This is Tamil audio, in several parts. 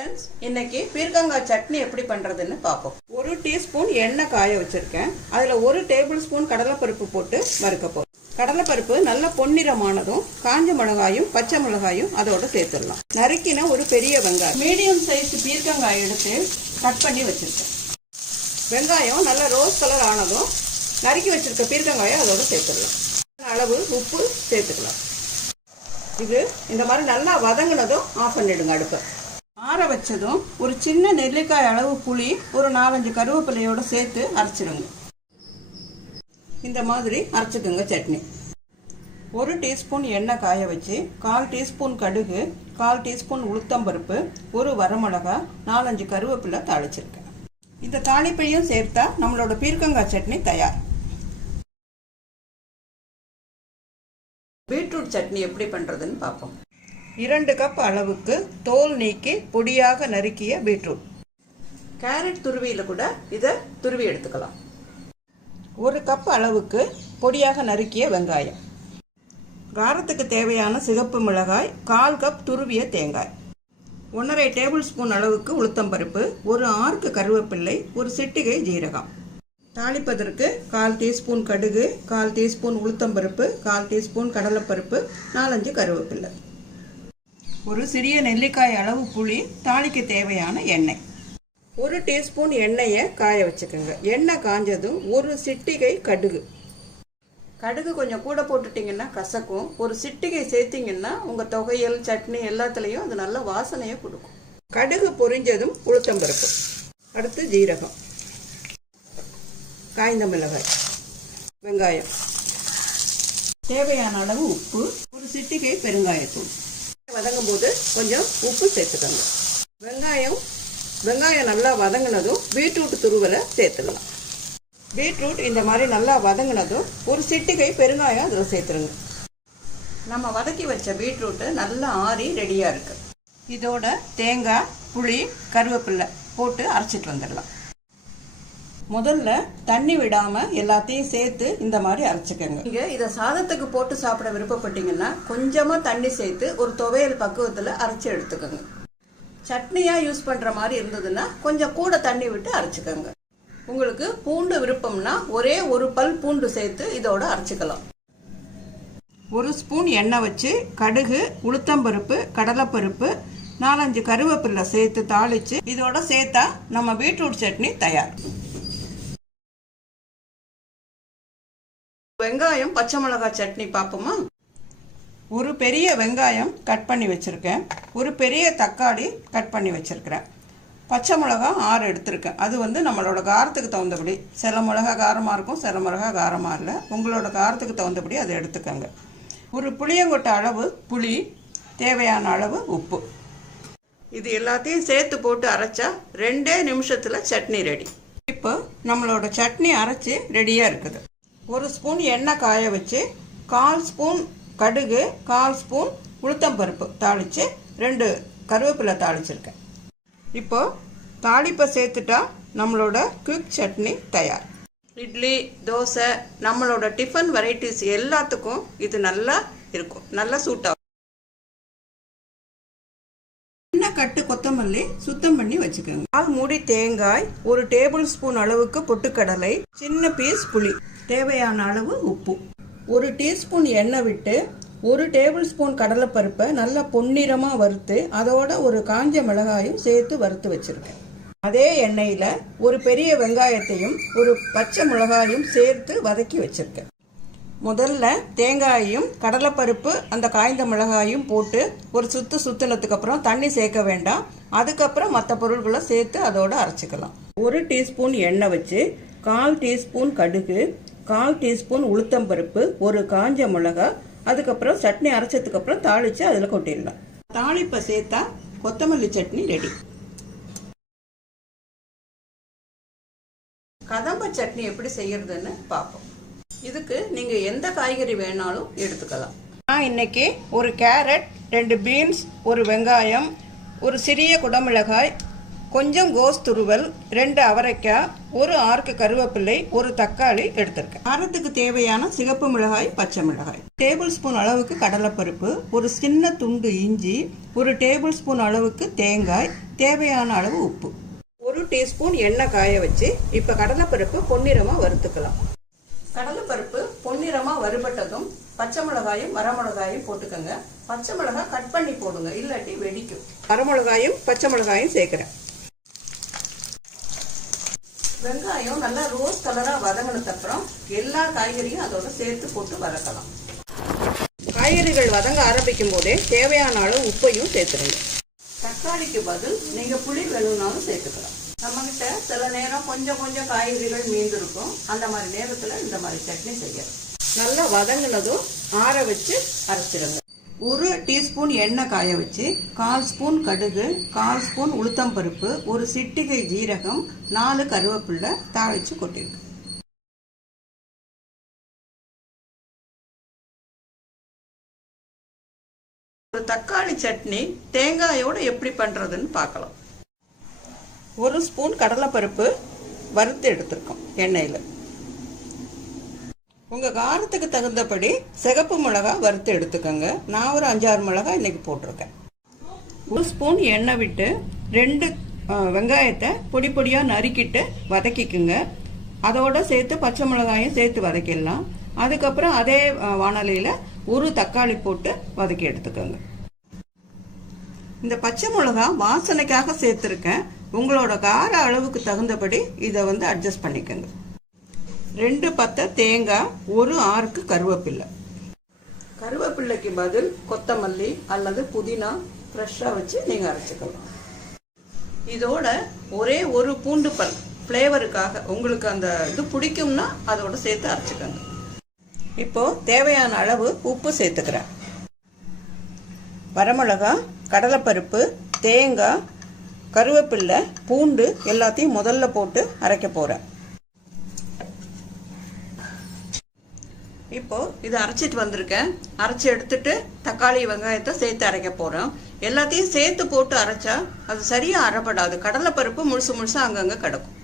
फ्रेंड्स இன்னைக்கு பீர்க்கங்காய் சட்னி எப்படி பண்றதுன்னு பாப்போம். 1 டீஸ்பூன் எண்ணெய் காய வச்சிருக்கேன். அதுல 1 டேபிள்ஸ்பூன் கடலைப்பருப்பு போட்டு வறுக்க போறோம். கடலைப்பருப்பு நல்ல பொன்னிறமானதும் காஞ்ச மிளகாயும் பச்சை மிளகாயும் அதோட சேர்த்துடலாம். நறுக்கின ஒரு பெரிய வெங்காயம் மீடியம் சைஸ் பீர்க்கங்காய் எடுத்து கட் பண்ணி வச்சிருக்கேன். வெங்காயம் நல்ல ரோஸ் கலர் ஆனதும் நறுக்கி வச்சிருக்க பீர்க்கங்காயை அதோட சேர்த்துடலாம். அளவு உப்பு சேர்த்துக்கலாம். இது இந்த மாதிரி நல்லா வதங்கினதும் ஆஃப் பண்ணிடுங்க அடுப்பை. ஆற வச்சதும் ஒரு சின்ன நெல்லிக்காய் அளவு புளி ஒரு 4-5 கருவேப்பிலையோட சேர்த்து அரைச்சிடுங்க. இந்த மாதிரி அரைச்சிக்கோங்க சட்னி. 1 டீஸ்பூன் எண்ணெய் காய வச்சு 1/4 டீஸ்பூன் கடுகு, 1/4 டீஸ்பூன் உளுத்தம்பருப்பு, ஒரு வரமிளகாய், 4-5 கருவேப்பிலை தாளிச்சிருக்கேன். இந்த தாளிப்பையும் சேர்த்தா நம்மளோட பீர்க்கங்காய் சட்னி தயார். பீட்ரூட் சட்னி எப்படி பண்றதுன்னு பார்ப்போம். 2 கப் அளவுக்கு தோல் நீக்கி பொடியாக நறுக்கிய பீட்ரூட். கேரட் துருவியில கூட இதை துருவி எடுத்துக்கலாம். 1 கப் அளவுக்கு பொடியாக நறுக்கிய வெங்காயம். காரத்துக்கு தேவையான சிகப்பு மிளகாய், 1/4 கப் துருவிய தேங்காய், 1/2 டேபிள் ஸ்பூன் அளவுக்கு உளுத்தம்பருப்பு, ஒரு ஆர்க்கு கருவேப்பிள்ளை, ஒரு சிட்டிகை ஜீரகம். தாளிப்பதற்கு 1/4 டீஸ்பூன் கடுகு, 1/4 டீஸ்பூன் உளுத்தம்பருப்பு, 1/4 டீஸ்பூன் கடலைப்பருப்பு, 4-5 கருவேப்பிள்ளை, ஒரு சிறிய நெல்லிக்காய் அளவு புளி, தாளிக்கு தேவையான எண்ணெய். 1 டீஸ்பூன் எண்ணெயை காய வச்சுக்கோங்க. எண்ணெய் காஞ்சதும் ஒரு சிட்டிகை கடுகு. கடுகு கொஞ்சம் கூட போட்டுட்டீங்கன்னா கசக்கும். ஒரு சிட்டிகை சேர்த்தீங்கன்னா உங்க தொகையல் சட்னி எல்லாத்துலேயும் அது நல்ல வாசனையை கொடுக்கும். கடுகு பொரிஞ்சதும் உளுத்தம்பருப்பு, அடுத்து ஜீரகம், காய்ந்த மிளகாய், வெங்காயம், தேவையான அளவு உப்பு, ஒரு சிட்டிகை பெருங்காயத்தூள். வதங்கும் போது கொஞ்சம் உப்பு சேர்த்துக்கோங்க. வெங்காயம் நல்லா வதங்கினதும் பீட்ரூட் துருவலை சேர்த்துடலாம். பீட்ரூட் இந்த மாதிரி நல்லா வதங்கினதும் ஒரு சிட்டிகை பெருங்காயம் அதில் சேர்த்துருங்க. நம்ம வதக்கி வச்ச பீட்ரூட்டு நல்லா ஆறி ரெடியாக இருக்கு. இதோட தேங்காய், புளி, கருவேப்பிள்ளை போட்டு அரைச்சிட்டு வந்துடலாம். முதல்ல தண்ணி விடாம எல்லாத்தையும் சேர்த்து இந்த மாதிரி அரைச்சிக்கோங்க. நீங்க இதை சாதத்துக்கு போட்டு சாப்பிட விருப்பப்பட்டீங்கன்னா கொஞ்சமா தண்ணி சேர்த்து ஒரு துவையல் பக்குவத்துல அரைச்சி எடுத்துக்கோங்க. சட்னியா யூஸ் பண்ற மாதிரி இருந்ததுன்னா கொஞ்சம் கூட தண்ணி விட்டு அரைச்சிக்கோங்க. உங்களுக்கு பூண்டு விருப்பம்னா ஒரே ஒரு பல் பூண்டு சேர்த்து இதோட அரைச்சிக்கலாம். 1 ஸ்பூன் எண்ணெய் வச்சு கடுகு, உளுத்தம்பருப்பு, கடலைப்பருப்பு, 4-5 கருவேப்பிலை சேர்த்து தாளிச்சு இதோட சேர்த்தா நம்ம பீட்ரூட் சட்னி தயார். வெங்காயம் பச்சை மிளகாய் சட்னி பார்ப்போமா? ஒரு பெரிய வெங்காயம் கட் பண்ணி வச்சிருக்கேன். ஒரு பெரிய தக்காளி கட் பண்ணி வச்சிருக்கிறேன். பச்சை மிளகாய் 6 எடுத்திருக்கேன். அது நம்மளோட காரத்துக்கு தகுந்தபடி, சில மிளகா காரமாக இருக்கும், சில மிளகா காரமாக இல்லை. உங்களோட காரத்துக்கு தகுந்தபடி அதை எடுத்துக்கோங்க. ஒரு புளியங்கொட்டை அளவு புளி, தேவையான அளவு உப்பு. இது எல்லாத்தையும் சேர்த்து போட்டு அரைச்சா 2 நிமிஷத்தில் சட்னி ரெடி. இப்போ நம்மளோட சட்னி அரைச்சி ரெடியாக இருக்குது. 1 ஸ்பூன் எண்ணெய் காய வச்சு 1/4 ஸ்பூன் கடுகு, 1/4 ஸ்பூன் உளுத்தம்பருப்பு தாளித்து 2 கருவேப்பிலை தாளிச்சிருக்கேன். இப்போ தாளிப்பை சேர்த்துட்டா நம்மளோட குயிக் சட்னி தயார். இட்லி, தோசை, நம்மளோட டிஃபன் வெரைட்டிஸ் எல்லாத்துக்கும் இது நல்லா இருக்கும், நல்லா சூட் ஆகும். சின்ன கட்டு கொத்தமல்லி சுத்தம் பண்ணி வச்சுக்கோங்க. 1/4 மூடி தேங்காய், 1 டேபிள் ஸ்பூன் அளவுக்கு பொட்டுக்கடலை, சின்ன பீஸ் புளி, தேவையான அளவு உப்பு, 1 டீஸ்பூன் எண்ணெய் விட்டு 1 டேபிள் ஸ்பூன் கடலைப்பருப்பை நல்லா பொன்னிறமாக வறுத்து அதோட ஒரு காஞ்ச மிளகாயும் சேர்த்து வறுத்து வச்சிருக்கேன். அதே எண்ணெயில் ஒரு பெரிய வெங்காயத்தையும் ஒரு பச்சை மிளகாயும் சேர்த்து வதக்கி வச்சிருக்கேன். முதல்ல தேங்காயையும் கடலைப்பருப்பு அந்த காய்ந்த மிளகாயும் போட்டு ஒரு சுத்தினதுக்கு அப்புறம் தண்ணி சேர்க்க வேண்டாம். அதுக்கப்புறம் மற்ற பொருட்களை சேர்த்து அதோட அரைச்சிக்கலாம். 1 டீஸ்பூன் எண்ணெய் வச்சு 1/4 டீஸ்பூன் கடுகு, 1/4 டீஸ்பூன் உளுத்தம்பருப்பு, ஒரு காஞ்ச மிளகாய், அதுக்கப்புறம் சட்னி அரைச்சதுக்கு அப்புறம் தாளிச்சு அதில் கொட்டிடலாம். தாளிப்பை சேர்த்தா கொத்தமல்லி சட்னி ரெடி. கதம்ப சட்னி எப்படி செய்யறதுன்னு பார்ப்போம். இதுக்கு நீங்க எந்த காய்கறி வேணாலும் எடுத்துக்கலாம். நான் இன்னைக்கு ஒரு கேரட், 2 பீன்ஸ், ஒரு வெங்காயம், ஒரு சிறிய குடமிளகாய், கொஞ்சம் கோஸ் துருவல், 2 அவரைக்காய், ஒரு ஆர்க்கு கருவேப்பிள்ளை, ஒரு தக்காளி எடுத்திருக்கேன். காரத்துக்கு தேவையான சிகப்பு மிளகாய், பச்சை மிளகாய், டேபிள் ஸ்பூன் அளவுக்கு கடலைப்பருப்பு, ஒரு சின்ன துண்டு இஞ்சி, ஒரு டேபிள் ஸ்பூன் அளவுக்கு தேங்காய், தேவையான அளவு உப்பு. 1 டீஸ்பூன் எண்ணெய் காய வச்சு இப்போ கடலைப்பருப்பு பொன்னிறமாக வறுத்துக்கலாம். கடலைப்பருப்பு பொன்னிறமாக வறுபட்டதும் பச்சை மிளகாயும் வரமிளகாயும் போட்டுக்கோங்க. பச்சை மிளகாய் கட் பண்ணி போடுங்க, இல்லாட்டி வெடிக்கும். வரமிளகாயும் பச்சை மிளகாயும் சேர்க்குறேன். வெங்காயம் நல்லா ரோஸ் கலரா வதங்கினதுக்கு அப்புறம் எல்லா காய்கறியும் அதோட சேர்த்து போட்டு வதக்கலாம். காய்கறிகள் வதங்க ஆரம்பிக்கும் போதே தேவையான அளவு உப்பையும் சேர்த்துருங்க. தக்காளிக்கு பதில் நீங்க புளி வேணும்னாலும் சேர்த்துக்கலாம். நம்ம கிட்ட சில நேரம் கொஞ்சம் காய்கறிகள் மீந்திருக்கும். அந்த மாதிரி நேரத்துல இந்த மாதிரி சட்னி செய்யலாம். நல்லா வதங்கினதும் ஆற வச்சு அரைச்சிடுங்க. 1 டீஸ்பூன் எண்ணெய் காய வச்சு 1/4 ஸ்பூன் கடுகு, 1/4 ஸ்பூன் உளுத்தம்பருப்பு, 1 சிட்டிகை ஜீரகம், 4 கருவேப்பிலை தாளிச்சு கொட்டிருக்கு. ஒரு தக்காளி சட்னி தேங்காயோட எப்படி பண்றதுன்னு பார்க்கலாம். 1 ஸ்பூன் கடலைப்பருப்பு வறுத்து எடுத்திருக்கோம் எண்ணெயில. உங்க காரத்துக்கு தகுந்தபடி சிகப்பு மிளகாய் வறுத்து எடுத்துக்கோங்க. நான் ஒரு 5-6 மிளகாய் இன்னைக்கு போட்டிருக்கேன். 1 ஸ்பூன் எண்ணெய் விட்டு 2 வெங்காயத்தை பொடி பொடியா நறுக்கிட்டு வதக்கிக்குங்க. அதோட சேர்த்து பச்சை மிளகாயும் சேர்த்து வதக்கிடலாம். அதுக்கப்புறம் அதே வாணலியில 1 தக்காளி போட்டு வதக்கி எடுத்துக்கோங்க. இந்த பச்சை மிளகாய் வாசனைக்காக சேர்த்துருக்கேன். உங்களோட கார அளவுக்கு தகுந்தபடி இதை அட்ஜஸ்ட் பண்ணிக்கோங்க. 2 பத்தை தேங்காய், 1 ஆறுக்கு கருவேப்பிலை. கருவேப்பிள்ளைக்கு பதில் கொத்தமல்லி அல்லது புதினா ஃப்ரெஷ்ஷாக வச்சு நீங்கள் அரைச்சிக்கலாம். இதோட ஒரே 1 பூண்டு பல் ஃப்ளேவருக்காக உங்களுக்கு அந்த இது பிடிக்கும்னா அதோட சேர்த்து அரைச்சிக்கோங்க. இப்போ தேவையான அளவு உப்பு சேர்த்துக்கிறேன். வரமிளகாய், கடலைப்பருப்பு, தேங்காய், கருவேப்பிலை, பூண்டு எல்லாத்தையும் முதல்ல போட்டு அரைக்க போறேன். இப்போ இதை அரைச்சிட்டு வந்திருக்கேன். அரைச்சி எடுத்துட்டு தக்காளி வெங்காயத்தை சேர்த்து அரைக்க போறோம். எல்லாத்தையும் சேர்த்து போட்டு அரைச்சா அது சரியா அரைப்படாது. கடலைப்பருப்பு முழுசா அங்கங்க கிடக்கும்.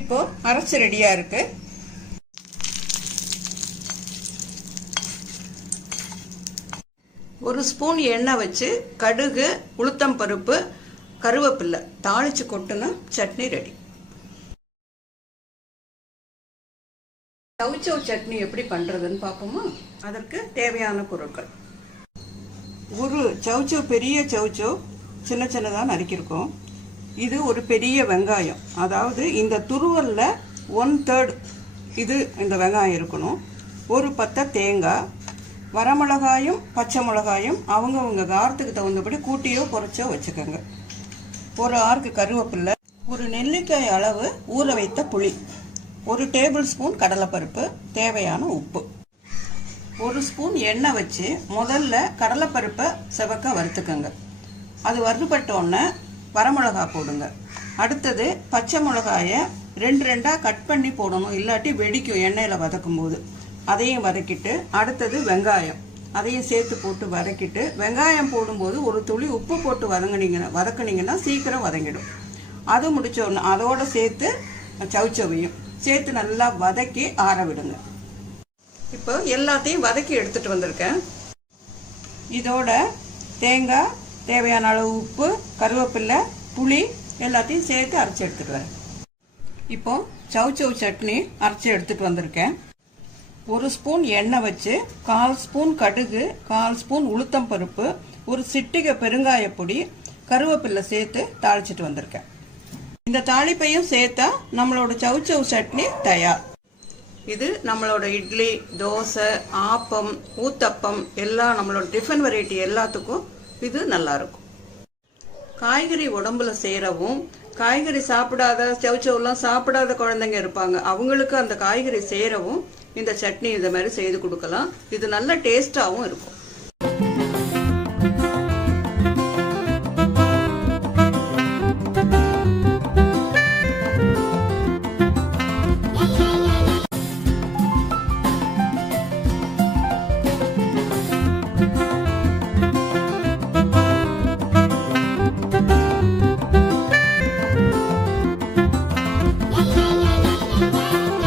இப்போ அரைச்சு ரெடியா இருக்கு. ஒரு ஸ்பூன் எண்ணெய் வச்சு கடுகு, உளுத்தம் பருப்பு, கருவேப்பிலை தாளிச்சு கொட்டுனா சட்னி ரெடி. சவுச்சவ் சட்னி எப்படி பண்றதுன்னு பார்ப்போமா? அதற்கு தேவையான பொருட்கள்: ஒரு சவுச்சவ், பெரிய சவுச்சவ் சின்ன சின்னதாக நறுக்கியிருக்கோம். இது ஒரு பெரிய வெங்காயம், அதாவது இந்த துருவல்ல 1/3 இது இந்த வெங்காயம் இருக்கணும். ஒரு பத்தை தேங்காய், வரமிளகாயும் பச்சை மிளகாயும் அவங்கவுங்க காரத்துக்கு தகுந்தபடி கூட்டியோ குறைச்சோ வச்சுக்கோங்க. ஒரு ஆறுக்கு கருவேப்பிலை, ஒரு நெல்லிக்காய் அளவு ஊற வைத்த புளி, 1 டேபிள் ஸ்பூன் கடலைப்பருப்பு, தேவையான உப்பு. 1 ஸ்பூன் எண்ணெய் வச்சு முதல்ல கடலைப்பருப்பை செவக்க வறுத்துக்கோங்க. அது வறுபட்டோன்னே வரமிளகா போடுங்க. அடுத்தது பச்சை மிளகாயை 2 கட் பண்ணி போடணும், இல்லாட்டி வெடிக்கும் எண்ணெயில் வதக்கும் போது. அதையும் வதக்கிட்டு அடுத்தது வெங்காயம், அதையும் சேர்த்து போட்டு வதக்கிட்டு வெங்காயம் போடும்போது ஒரு துளி உப்பு போட்டு வதக்குனீங்கன்னா சீக்கிரம் வதங்கிடும். அது முடிச்சோன்னு அதோட சேர்த்து சவுச்சவையும் சேர்த்து நல்லா வதக்கி ஆற விடுங்க. இப்போ எல்லாத்தையும் வதக்கி எடுத்துட்டு வந்திருக்கேன். இதோட தேங்காய், தேவையான அளவு உப்பு, கருவேப்பிலை, புளி எல்லாத்தையும் சேர்த்து அரைச்சி எடுத்துக்கிறேன். இப்போ சவுச்சவ் சட்னி அரைச்சி எடுத்துட்டு வந்திருக்கேன். 1 ஸ்பூன் எண்ணெய் வச்சு 1/4 ஸ்பூன் கடுகு, 1/4 ஸ்பூன் உளுத்தம் பருப்பு, 1 சிட்டிகை பெருங்காயப்பொடி, கருவேப்பிலை சேர்த்து தாளிச்சிட்டு வந்திருக்கேன். இந்த தாளிப்பையும் சேர்த்தா நம்மளோட சவுச்சவ் சட்னி தயார். இது நம்மளோட இட்லி, தோசை, ஆப்பம், ஊத்தப்பம் எல்லாம் நம்மளோட டிஃபன் வெரைட்டி எல்லாத்துக்கும் இது நல்லா இருக்கும். காய்கறி உடம்புல சேரவும், காய்கறி சாப்பிடாத சவுச்சவ்லாம் சாப்பிடாத குழந்தைங்க இருப்பாங்க, அவங்களுக்கு அந்த காய்கறி சேரவும் இந்த சட்னி இதை மாதிரி செய்து கொடுக்கலாம். இது நல்ல டேஸ்டாகவும் இருக்கும்.